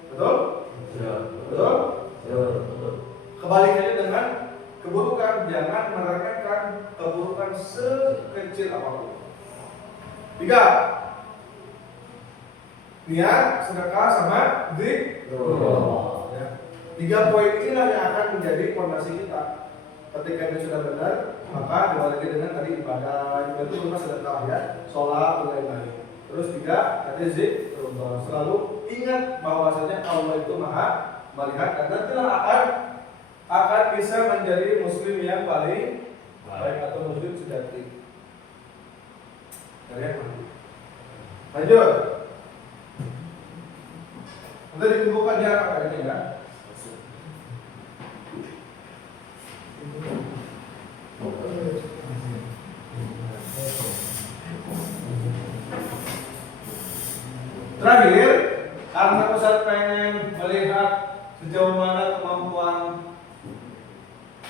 Betul? Betul? Kebalikannya dengan keburukan, jangan meremehkan keburukan sekecil apapun. 3. Niat, sedekah, sama zikir. Ya. 3 poin inilah yang akan menjadi fondasi kita. ketika ini sudah benar, maka diawali dengan tadi ibadah itu cuma sedekah ya, sholat dan lain-lain. Terus 3, katanya zikrullah, selalu ingat bahwasanya Allah itu maha melihat dan nantilah akan bisa menjadi muslim yang paling baik atau muslim sejati. Kalian lanjut. Nanti dikumpulkan dia apa ini ya? Terakhir, karena Ustaz pengen melihat sejauh mana kemampuan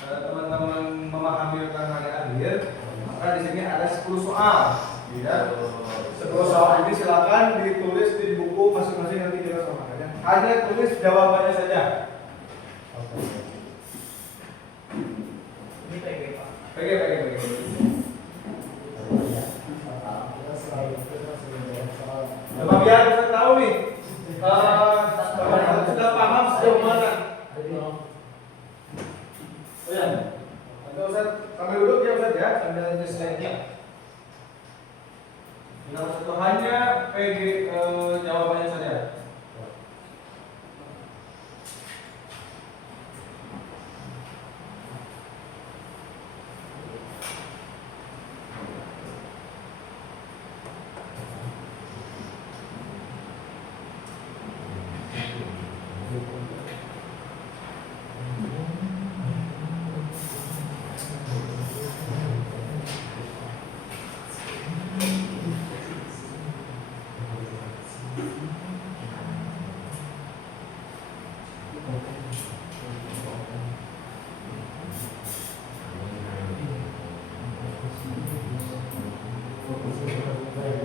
teman-teman memahami tentang hari akhir, maka di sini ada 10 soal. Ya. 10 soal ini silakan ditulis di buku masing-masing, nanti kita samakan. Hanya tulis jawabannya saja. Ini PG Pak. PG. Coba biar Ustaz tahu nih, sudah paham sejauh mana. Oh ya, nanti Ustaz sambil duduk ya Ustaz ya, sambil nulis slide-nya. Nah, satu hanya PG jawabannya saja.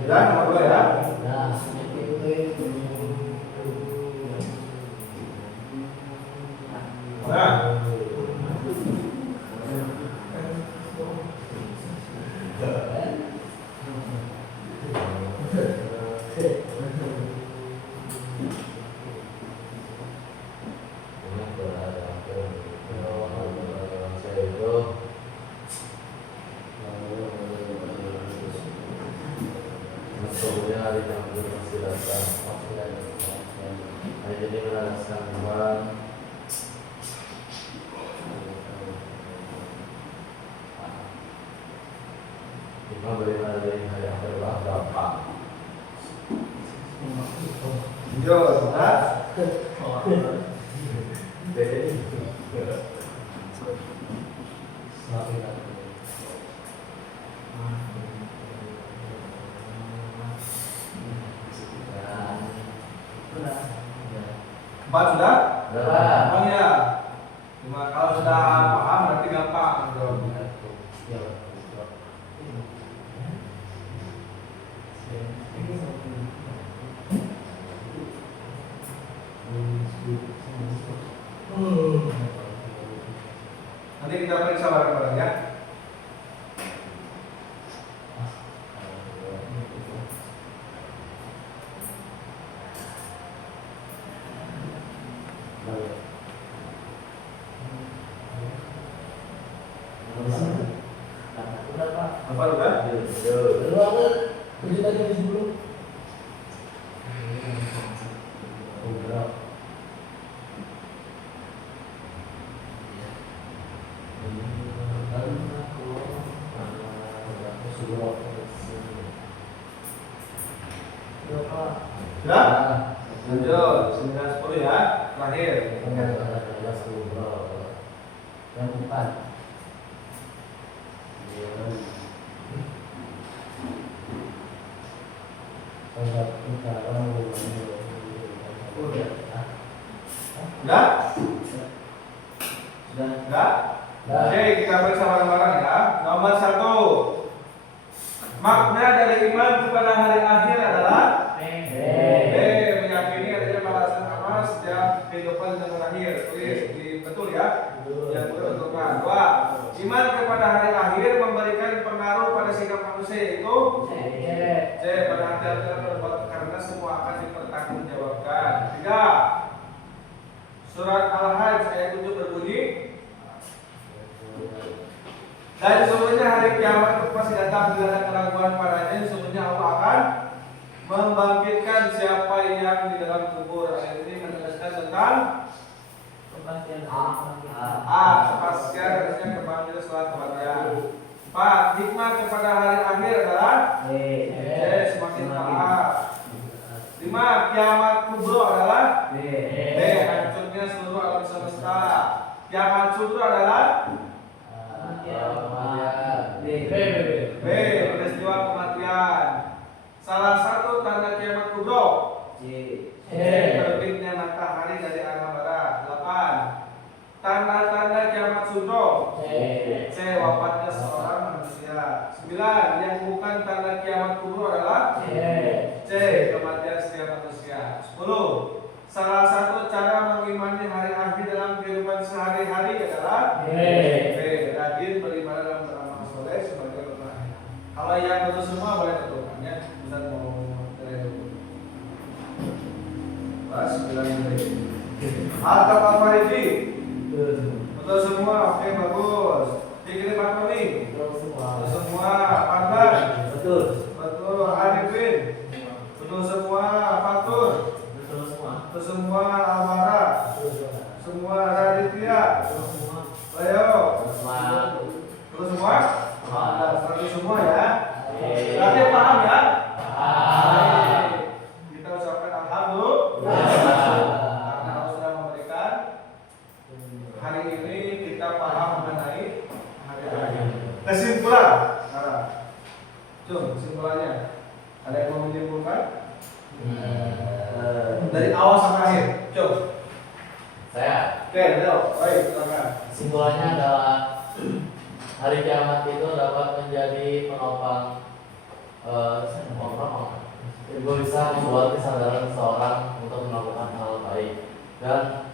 Ya, nomor 2 ya. Nah, empat sudah? Gampang ya. Cuma kalau sudah paham berarti gampang jawabnya. Nanti kita periksa bareng-bareng ya. Apa udah? Sudah? Lanjut, 9, 10 ya. Terakhir. Yang 4. Sudah? Sudah? Oke, kita periksa bareng-bareng ya. Nomor 1. Makna dari iman kepada hari akhir adalah meyakini adanya balasan amal setiap kehidupan dan berakhir. Tulis betul ya. Yang betul-betulkan. 2. Iman kepada hari akhir memberikan pengaruh pada sikap manusia itu C. Pada hati-hati karena semua akan dipertanggungjawabkan. 3. Surat Al-Hajj ayat 7 berbunyi Dan sesungguhnya hari kiamat itu pasti datang bila ada keraguan padanya. Sesungguhnya Allah akan membangkitkan siapa yang di dalam kubur. Ayat ini menegaskan tentang Kepastian. kepastian harusnya kebangkitan setelah kematian. 4. Hikmah kepada hari akhir adalah semakin taat. 5. Kiamat kubro adalah hancurnya seluruh alam semesta. Kiamat kubro adalah B. Peristiwa kematian. Salah satu tanda kiamat kubro terbitnya matahari dari arah barat. 8. Tanda-tanda kiamat sudro. C. Wafatnya seorang manusia. 9. Yang bukan tanda kiamat kubro adalah C. Kematian setiap manusia. 10. Salah satu cara mengimani hari akhir dalam kehidupan sehari-hari adalah B. Rajin beribadah dan beramal soleh sebagai pemenang. Kalau yang betul semua boleh tentukannya. Bisa mau dari dulu. Pas 9 menit. Atau apa ini? Betul semua. Oke, bagus. Dikirim apa nih? Betul semua. Pandan. Betul. Arifin. Betul semua. Fatur. Betul semua. Almara. Semua. Raditya. Leo. Betul semua. Betul semua ya. Berarti paham ya? Kita ucapkan alhamdulillah. Karena Allah sudah memberikan hari ini kita paham mengenai hari akhir. Kesimpulan, kesimpulannya ada yang mau menyimpulkan? Dari awal sampai akhir, Saya Oke, Del, baik, silakan. kesimpulannya adalah hari kiamat itu dapat menjadi penopang juga bisa membuat kesadaran seseorang untuk melakukan hal baik, dan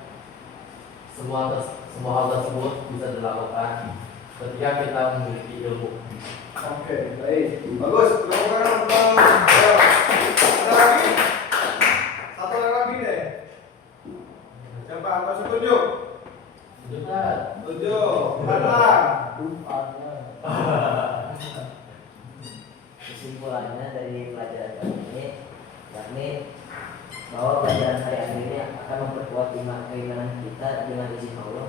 semua hal tersebut bisa dilakukan ketika kita memiliki ilmu. Oke, baik, bagus. Ada lagi? Satu lagi deh. Siapa? Apa setuju? Setuju. Halang. Kesimpulannya dari pelajaran kali ini yakni bahwa pelajaran hari akhir ini akan memperkuat keimanan kita dengan izin Allah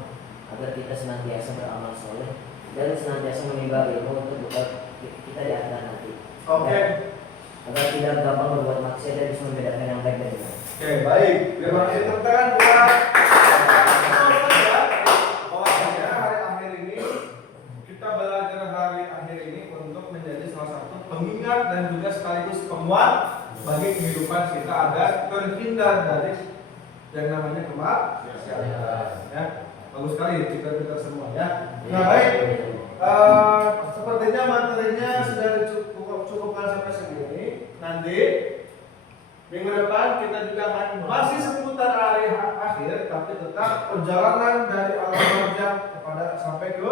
agar kita senantiasa beramal soleh dan senantiasa menimba ilmu untuk bekal kita di akhirat nanti. Oke. Agar tidak gampang berbuat maksiat dan bisa membedakan yang baik dari yang baik. Oke, baik. Terima kasih teman-teman buat bahwasanya hari akhir ini kita belajar hari akhir ini untuk menjadi salah satu pengingat dan juga sekaligus penguat bagi kehidupan kita agar terhindar dari yang namanya kemaksiatan. Ya, bagus sekali kita semua ya. Nah, baik. Sepertinya materinya sudah cukupkan sampai segini. Nanti minggu depan kita juga akan masih seputar hari akhir, tapi tetap perjalanan dari alam barzakh kepada sampai ke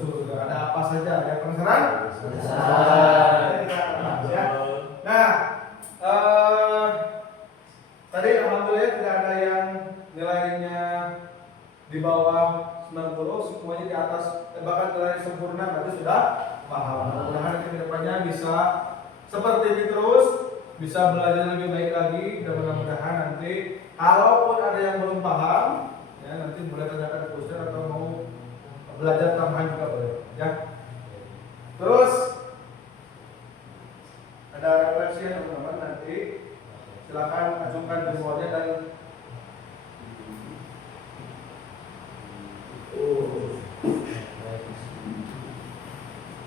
surga. Ada apa saja? Ya, penasaran? Ya. Nah, tadi alhamdulillah tidak ada yang nilainya di bawah 90, semuanya di atas, bahkan nilai sempurna, berarti sudah paham. Mudah-mudahan ke depannya bisa seperti ini terus, bisa belajar lebih baik lagi, dan mudah-mudahan nanti kalaupun ada yang belum paham, ya nanti boleh tanyakan ke Ustaz atau mau belajar tambahan juga boleh, ya. Terus ada refleksi ya teman-teman, nanti silakan ajukan jempolnya dan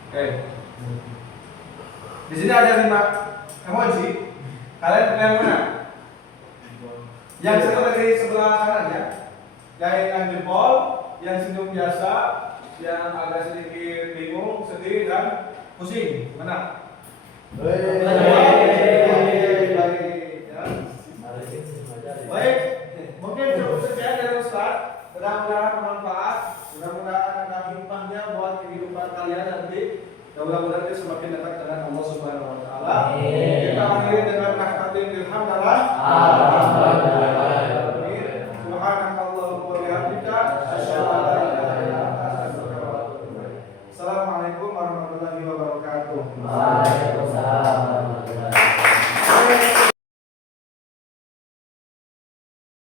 Oke. Di sini ada 5 emoji. Kalian pilih yang mana? Yang satu dari sebelah kanan ya. Yang jempol, yang senyum biasa, yang agak sedikit bingung, sedih dan pusing. Mana? Baik. Mungkin cukup sekian dari Ustaz. Mudah-mudahan bermanfaat. Mudah-mudahan ada hikmahnya buat kehidupan kalian nanti. Dan mudah-mudahan kita semakin dekat dengan Allah Subhanahu wa taala. Kita akhiri dengan nakhatim bilhamdalillah.